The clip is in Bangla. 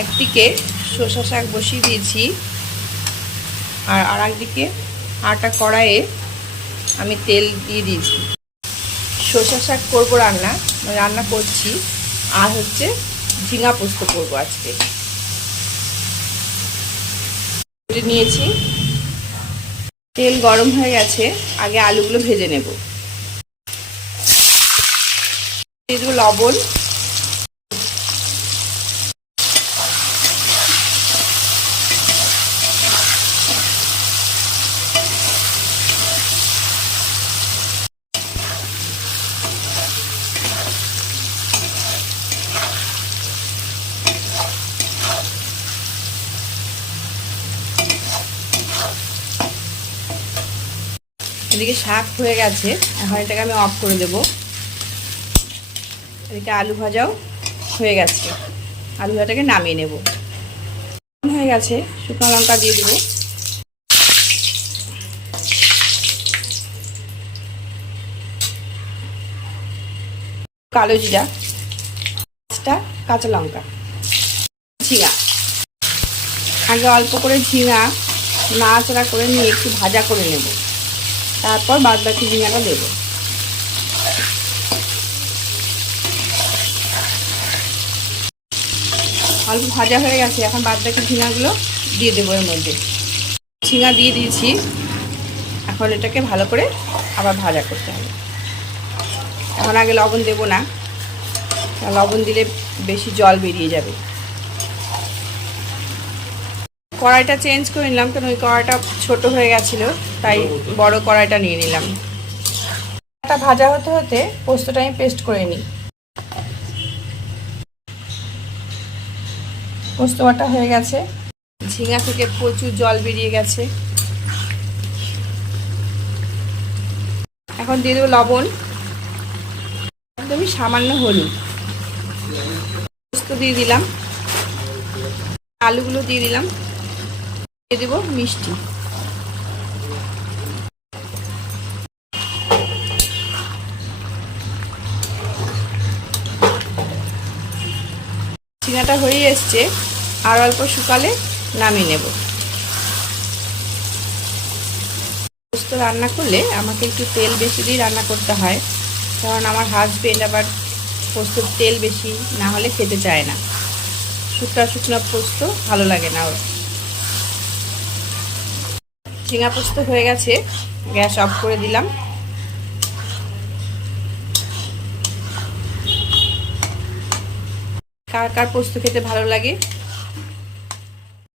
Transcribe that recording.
একদিকে শসা শাক বসিয়ে দিয়েছি, আর আরেকদিকে আটা কড়াইয়ে আমি তেল দিয়ে দিয়েছি। শসা শাক করবো রান্না করছি, আর হচ্ছে ঝিঙা পোস্ত করবো আজকে। নিয়েছি, তেল গরম হয়ে গেছে, আগে আলুগুলো ভেজে নেব। দিয়ে দেবো লবণ, এদিকে শাক হয়ে গেছে, এখন এটাকে আমি অফ করে দেব। এদিকে আলু ভাজাও হয়ে গেছে, আলু ভাজাটাকে নামিয়ে নেব। হয়ে গেছে, শুকনো লঙ্কা দিয়ে দেবো, কালো জিরা, 5টা কাঁচা লঙ্কা, ঝিঙা। আগে অল্প করে ঝিঙা নাড়াচাড়া করে নিয়ে একটু ভাজা করে নেব, তারপর বাদ বাকি ঝিঙাটা দেবো। অল্প ভাজা হয়ে গেছে, এখন বাদ বাকি ঝিঙাগুলো দিয়ে দেবো এর মধ্যে। ঝিঙা দিয়ে দিয়েছি, এখন এটাকে ভালো করে আবার ভাজা করতে হবে। এখন আগে লবণ দেব না, লবণ দিলে বেশি জল বেরিয়ে যাবে। কড়াইটা চেঞ্জ করে নিলাম, কারণ ওই কড়াইটা ছোট হয়ে গেছিলো, তাই বড় কড়াইটা নিয়ে নিলাম। এটা ভাজা হতে হতে পোস্তটা আমি পেস্ট করে নিই। পোস্ত বাটা হয়ে গেছে, ঝিঙা থেকে প্রচুর জল বেরিয়ে গেছে। এখন দিয়ে দেবো লবণ, একদমই সামান্য হলুদ, পোস্ত দিয়ে দিলাম, আলুগুলো দিয়ে দিলাম, দিয়ে দেবো মিষ্টি। ঝিঙাটা হয়ে এসছে, আর অল্প শুকালে নামিয়ে নেব। পোস্ত রান্না করলে আমাকে একটু তেল বেশি দিয়ে রান্না করতে হয়, কারণ আমার হাজবেন্ড আবার পোস্তর তেল বেশি না হলে খেতে চায় না। শুকনো শুকনো পোস্ত ভালো লাগে না ওর। ঝিঙা পোস্ত হয়ে গেছে, গ্যাস অফ করে দিলাম। কার কার পোস্ত খেতে ভালো লাগে